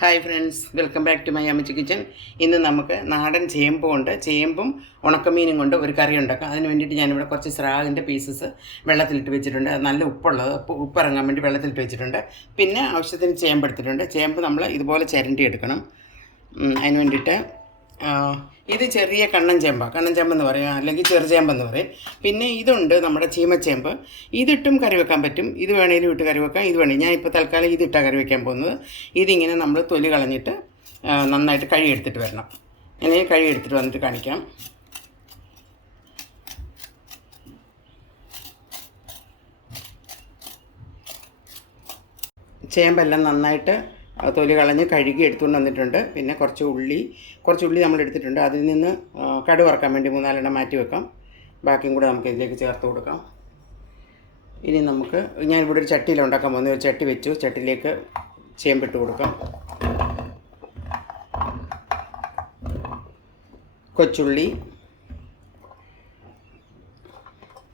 Hi friends welcome back to my Ammachi kitchen ഇന്ന് നമുക്ക് നാടൻ ചേമ്പ് ഉണ്ട് ചേമ്പും ഉണക്കമീനും കൊണ്ട് ഒരു കറി ഉണ്ടാക്കാം. അതിന് വേണ്ടിയിട്ട് ഞാനിവിടെ കുറച്ച് സ്രാഗിന്റെ പീസസ് വെള്ളത്തിലിട്ട് വെച്ചിട്ടുണ്ട്. നല്ല ഉപ്പുള്ളത്. ഉപ്പ് ഉപ്പിറങ്ങാൻ വേണ്ടി വെള്ളത്തിലിട്ട് വെച്ചിട്ടുണ്ട്. പിന്നെ ആവശ്യത്തിന് ചേമ്പ് എടുത്തിട്ടുണ്ട്. ചേമ്പ് നമ്മൾ ഇതുപോലെ ചിരണ്ടി എടുക്കണം. അതിന് വേണ്ടിയിട്ട് ഇത് ചെറിയ കണ്ണൻ ചേമ്പ കണ്ണൻ ചേമ്പെന്ന് പറയും അല്ലെങ്കിൽ ചെറുചേമ്പെന്ന് പറയും. പിന്നെ ഇതുണ്ട് നമ്മുടെ ചീമച്ചേമ്പ്. ഇതിട്ടും കറി വെക്കാൻ പറ്റും. ഇത് വേണേലും ഇട്ട് കറി വെക്കാം ഇത് വേണേ ഞാൻ ഇപ്പോൾ തൽക്കാലം ഇതിട്ടാണ് കറി വെക്കാൻ പോകുന്നത്. ഇതിങ്ങനെ നമ്മൾ തൊലി കളഞ്ഞിട്ട് നന്നായിട്ട് കഴുകി എടുത്തിട്ട് വരണം. ഇങ്ങനെ കഴുകി എടുത്തിട്ട് വന്നിട്ട് കാണിക്കാം. ചേമ്പെല്ലാം നന്നായിട്ട് തൊലി കളഞ്ഞ് കഴുകി എടുത്തുകൊണ്ട് വന്നിട്ടുണ്ട്. പിന്നെ കുറച്ച് ഉള്ളി കുറച്ച് ഉള്ളി നമ്മൾ എടുത്തിട്ടുണ്ട്. അതിൽ നിന്ന് കടു വറക്കാൻ വേണ്ടി മൂന്നാലെണ്ണം മാറ്റി വെക്കാം. ബാക്കിയും കൂടെ നമുക്ക് ഇതിലേക്ക് ചേർത്ത് കൊടുക്കാം. ഇനി നമുക്ക് ഞാൻ ഇവിടെ ഒരു ചട്ടിയിൽ ഉണ്ടാക്കാൻ പോകുന്നത്. ഒരു ചട്ടി വെച്ചു. ചട്ടിയിലേക്ക് ചേമ്പിട്ട് കൊടുക്കാം. കൊച്ചുള്ളി.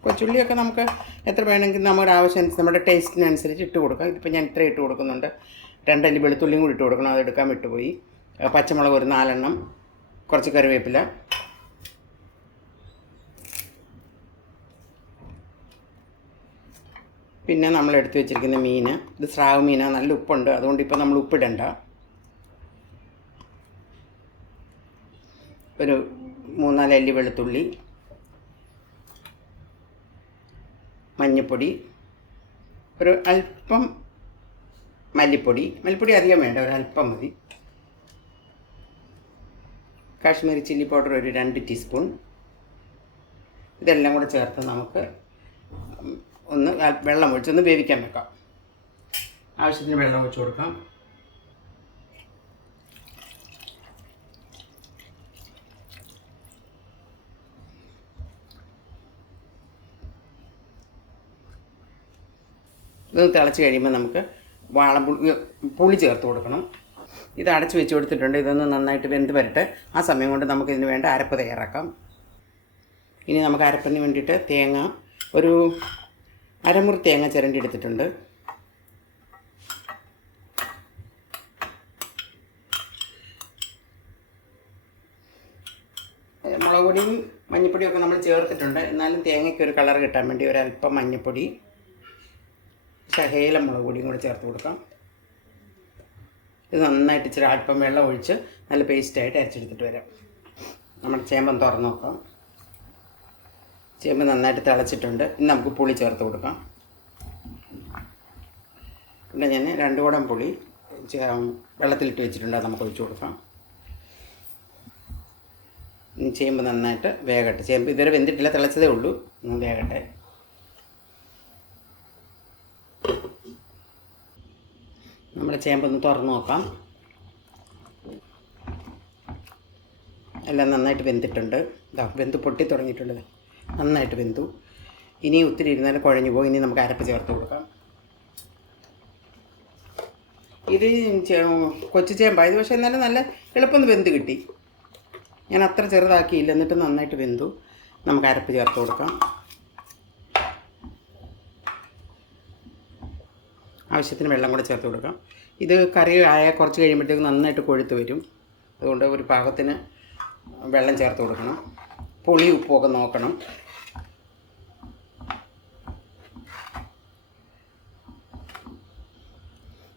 കൊച്ചുള്ളിയൊക്കെ നമുക്ക് എത്ര വേണമെങ്കിലും നമ്മുടെ ആവശ്യം നമ്മുടെ ടേസ്റ്റിനനുസരിച്ച് ഇട്ട് കൊടുക്കാം. ഇതിപ്പോൾ ഞാൻ ഇത്ര ഇട്ട് കൊടുക്കുന്നുണ്ട്. രണ്ടല്ലി വെളുത്തുള്ളിയും കൂടി ഇട്ട് കൊടുക്കണം. അത് എടുക്കാൻ വിട്ടുപോയി. പച്ചമുളക് ഒരു നാലെണ്ണം കുറച്ച് കറിവേപ്പില. പിന്നെ നമ്മൾ എടുത്തു വെച്ചിരിക്കുന്ന മീൻ ഇത് സ്രാവ് മീനാണ് നല്ല ഉപ്പുണ്ട്. അതുകൊണ്ട് ഇപ്പോൾ നമ്മൾ ഉപ്പിടണ്ട. ഒരു മൂന്നാൽ അല്ലി വെളുത്തുള്ളി മഞ്ഞൾപ്പൊടി ഒരു അല്പം മല്ലിപ്പൊടി. മല്ലിപ്പൊടി അധികം വേണ്ട ഒരല്പം മതി. കാശ്മീരി ചില്ലി പൗഡർ ഒരു രണ്ട് ടീസ്പൂൺ. ഇതെല്ലാം കൂടെ ചേർത്ത് നമുക്ക് ഒന്ന് വെള്ളം ഒഴിച്ച് ഒന്ന് വേവിക്കാൻ വെക്കാം. ആവശ്യത്തിന് വെള്ളം ഒഴിച്ച് കൊടുക്കാം. ഇതൊന്ന് തിളച്ച് കഴിയുമ്പോൾ നമുക്ക് വാളംപുളി പുളി ചേർത്ത് കൊടുക്കണം. ഇത് അടച്ച് വെച്ച് കൊടുത്തിട്ടുണ്ട്. ഇതൊന്ന് നന്നായിട്ട് വെന്ത് വരട്ടെ. ആ സമയം കൊണ്ട് നമുക്ക് ഇതിന് വേണ്ട അരപ്പ് തയ്യാറാക്കാം. ഇനി നമുക്ക് അരപ്പിന് വേണ്ടിയിട്ട് തേങ്ങ ഒരു അരമുറി തേങ്ങ ചിരണ്ടി എടുത്തിട്ടുണ്ട്. മുളക് പൊടിയും മഞ്ഞൾപ്പൊടിയും ഒക്കെ നമ്മൾ ചേർത്തിട്ടുണ്ട്. എന്നാലും തേങ്ങയ്ക്ക് ഒരു കളർ കിട്ടാൻ വേണ്ടി ഒരല്പം മഞ്ഞൾപ്പൊടി. ശകേല മുളക് പൊടിയും കൂടെ ചേർത്ത് കൊടുക്കാം. ഇത് നന്നായിട്ട് ഇച്ചിരി അല്പം വെള്ളം ഒഴിച്ച് നല്ല പേസ്റ്റായിട്ട് അരച്ചെടുത്തിട്ട് വരാം. നമ്മൾ ചേമ്പ് തുറന്ന് നോക്കാം. ചേമ്പ് നന്നായിട്ട് തിളച്ചിട്ടുണ്ട്. ഇനി നമുക്ക് പുളി ചേർത്ത് കൊടുക്കാം. ഇവിടെ ഞാൻ രണ്ട് കുടം പുളി വെള്ളത്തിലിട്ട് വെച്ചിട്ടുണ്ട്. അത് നമുക്ക് ഒഴിച്ചു കൊടുക്കാം. ചേമ്പ് നന്നായിട്ട് വേകട്ടെ. ചേമ്പ് ഇതുവരെ വെന്തിട്ടില്ല തിളച്ചതേ ഉള്ളൂ. വേകട്ടെ. നമ്മുടെ ചേമ്പൊന്ന് തുറന്ന് നോക്കാം. എല്ലാം നന്നായിട്ട് വെന്തിട്ടുണ്ട്. ഇതാ വെന്ത് പൊട്ടി തുടങ്ങിയിട്ടുണ്ട്. നന്നായിട്ട് വെന്തു. ഇനി ഒത്തിരി ഇരുന്നാലും കുഴഞ്ഞു പോകും. ഇനി നമുക്ക് അരപ്പ് ചേർത്ത് കൊടുക്കാം. ഇത് കൊച്ചു ചേമ്പാ. ഇത് പക്ഷേ എന്നാലും നല്ല എളുപ്പം വെന്ത് കിട്ടി. ഞാൻ അത്ര ചെറുതാക്കിയില്ല. എന്നിട്ട് നന്നായിട്ട് വെന്തു. നമുക്ക് അരപ്പ് ചേർത്ത് കൊടുക്കാം. ആവശ്യത്തിന് വെള്ളം കൂടെ ചേർത്ത് കൊടുക്കാം. ഇത് കറി ആയ കുറച്ച് കഴിയുമ്പോഴത്തേക്ക് നന്നായിട്ട് കൊഴുത്ത് വരും. അതുകൊണ്ട് ഒരു പാകത്തിന് വെള്ളം ചേർത്ത് കൊടുക്കണം. പുളി ഉപ്പുമൊക്കെ നോക്കണം.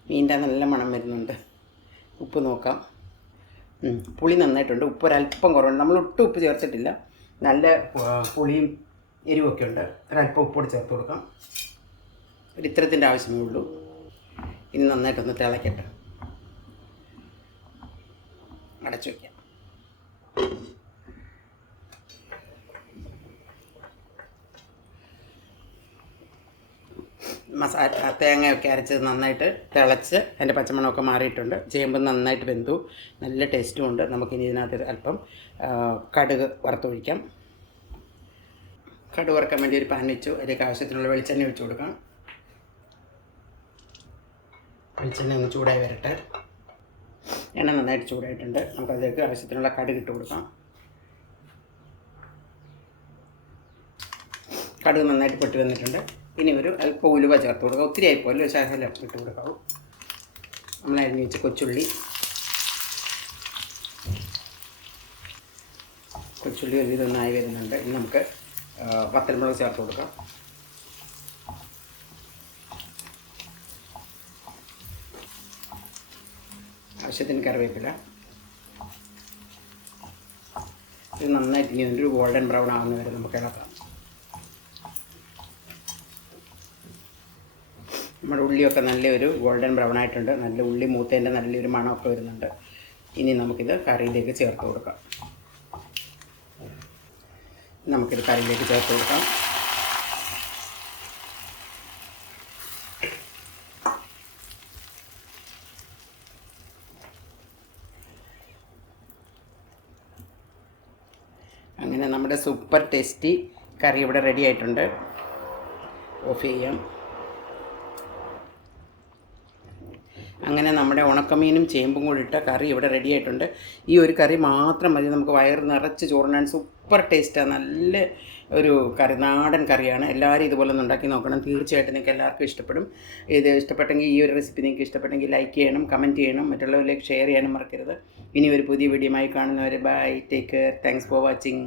മീന്റെ നല്ല മണം വരുന്നുണ്ട്. ഉപ്പ് നോക്കാം. പുളി നന്നായിട്ടുണ്ട്. ഉപ്പ് ഒരല്പം കുറവുണ്ട്. നമ്മൾ ഒട്ടും ഉപ്പ് ചേർത്തിട്ടില്ല. നല്ല പുളിയും എരിവൊക്കെ ഉണ്ട്. ഒരല്പം ഉപ്പോട് ചേർത്ത് കൊടുക്കാം. ഒരു ഇത്തരത്തിന്റെ ആവശ്യമേ ഉള്ളൂ. ഇനി നന്നായിട്ടൊന്ന് തിളക്കട്ടെ. അടച്ചു വയ്ക്കാം മസാല തേങ്ങയൊക്കെ അരച്ചത് നന്നായിട്ട് തിളച്ച് അതിന്റെ പച്ചമണമൊക്കെ മാറിയിട്ടുണ്ട്. ചേമ്പ് നന്നായിട്ട് വെന്തു. നല്ല ടേസ്റ്റും ഉണ്ട്. നമുക്കിനി ഇതിനകത്ത് അല്പം കടുക് വറുത്തൊഴിക്കാം. കടുക് വറുക്കാൻ വേണ്ടി ഒരു പാൻ വെച്ചു. അതിലേക്ക് ആവശ്യത്തിനുള്ള വെളിച്ചെണ്ണ ഒഴിച്ചു കൊടുക്കാം. വെളിച്ചെണ്ണ ഒന്ന് ചൂടായി വരട്ടെ. എണ്ണ നന്നായിട്ട് ചൂടായിട്ടുണ്ട്. നമുക്കതിലേക്ക് ആവശ്യത്തിനുള്ള കടുക് ഇട്ട് കൊടുക്കാം. കടുക് നന്നായിട്ട് പൊട്ടി വന്നിട്ടുണ്ട്. ഇനി ഒരു അല്പം ഉലുവ ചേർത്ത് കൊടുക്കുക ഒത്തിരി ആയി ഒരു ശകലം ഇട്ട് കൊടുക്കാവൂ നമ്മൾ അരിഞ്ഞ് വെച്ച് കൊച്ചുള്ളി. കൊച്ചുള്ളി ഒരു നന്നായി വരുന്നുണ്ട്. ഇനി നമുക്ക് പത്തൽമുളക് ചേർത്ത് കൊടുക്കാം. ആവശ്യത്തിന് കറിവേപ്പില. ഇത് നന്നായിട്ട് ഇനി ഒരു ഗോൾഡൻ ബ്രൗൺ ആവുന്ന വരെ നമുക്ക് ഇളക്കാം. നമ്മുടെ ഉള്ളിയൊക്കെ നല്ലൊരു ഗോൾഡൻ ബ്രൗൺ ആയിട്ടുണ്ട്. നല്ല ഉള്ളി മൂത്തേന്റെ നല്ലൊരു മണമൊക്കെ വരുന്നുണ്ട്. ഇനി നമുക്കിത് കറിയിലേക്ക് ചേർത്ത് കൊടുക്കാം. നമുക്കിത് കറിയിലേക്ക് ചേർത്ത് കൊടുക്കാം. അങ്ങനെ നമ്മുടെ സൂപ്പർ ടേസ്റ്റി കറി ഇവിടെ റെഡി ആയിട്ടുണ്ട്. ഓഫ് ചെയ്യാം. അങ്ങനെ നമ്മുടെ ഉണക്കമീനും ചേമ്പും കൂടി ഇട്ട കറി ഇവിടെ റെഡി ആയിട്ടുണ്ട്. ഈ ഒരു കറി മാത്രം മതി. നമുക്ക് വയറ് നിറച്ച് ചോറിനാണ് സൂപ്പർ ടേസ്റ്റാണ് നല്ല ഒരു കറി നാടൻ കറിയാണ്. എല്ലാവരും ഇതുപോലെ ഒന്ന് ഉണ്ടാക്കി നോക്കണം. തീർച്ചയായിട്ടും നിങ്ങൾക്ക് എല്ലാവർക്കും ഇഷ്ടപ്പെടും. ഇത് ഇഷ്ടപ്പെട്ടെങ്കിൽ ഈ ഒരു റെസിപ്പി നിങ്ങൾക്ക് ഇഷ്ടപ്പെട്ടെങ്കിൽ ലൈക്ക് ചെയ്യണം കമന്റ് ചെയ്യണം. മറ്റുള്ളവരിലേക്ക് ഷെയർ ചെയ്യാനും മറക്കരുത്. ഇനി ഒരു പുതിയ വീഡിയോ വീഡിയോയുമായി കാണുന്നവർ bye take care thanks for watching